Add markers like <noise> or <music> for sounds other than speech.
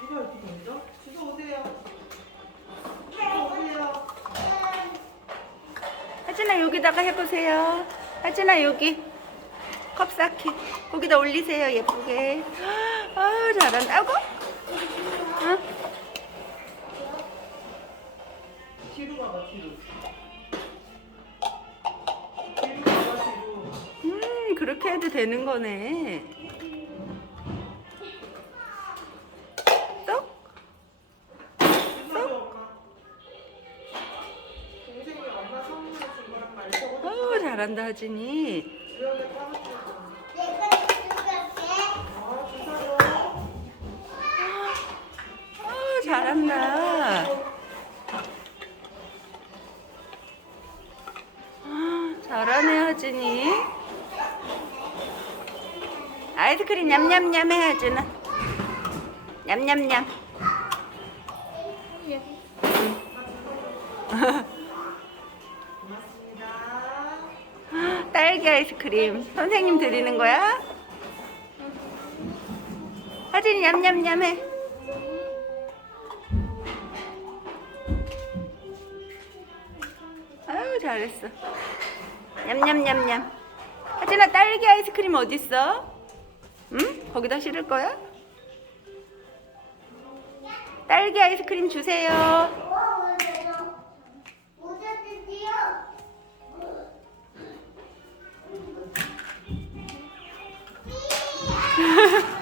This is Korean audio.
누가 이렇게 던져? 주소 오세요. 주소 오세요. 하진아 여기다가 해보세요. 하진아 여기 컵 쌓기 거기다 올리세요 예쁘게. 아 잘한다. 아고. 응? 뒤로 가봐. 뒤로 그렇게 해도 되는 거네. 쏙. 어 잘한다 하진이. 어 잘한다. 아, 잘하네 하진이. 아이스크림 냠냠냠 해 하진아. 냠냠냠. <laughs> 딸기 아이스크림 선생님 드리는 거야? 하진이 냠냠냠 해. 아유 잘했어. 냠냠냠냠. 하진아 딸기 아이스크림 어딨어? 응? 거기다 실을 거야? 딸기 아이스크림 주세요. <laughs>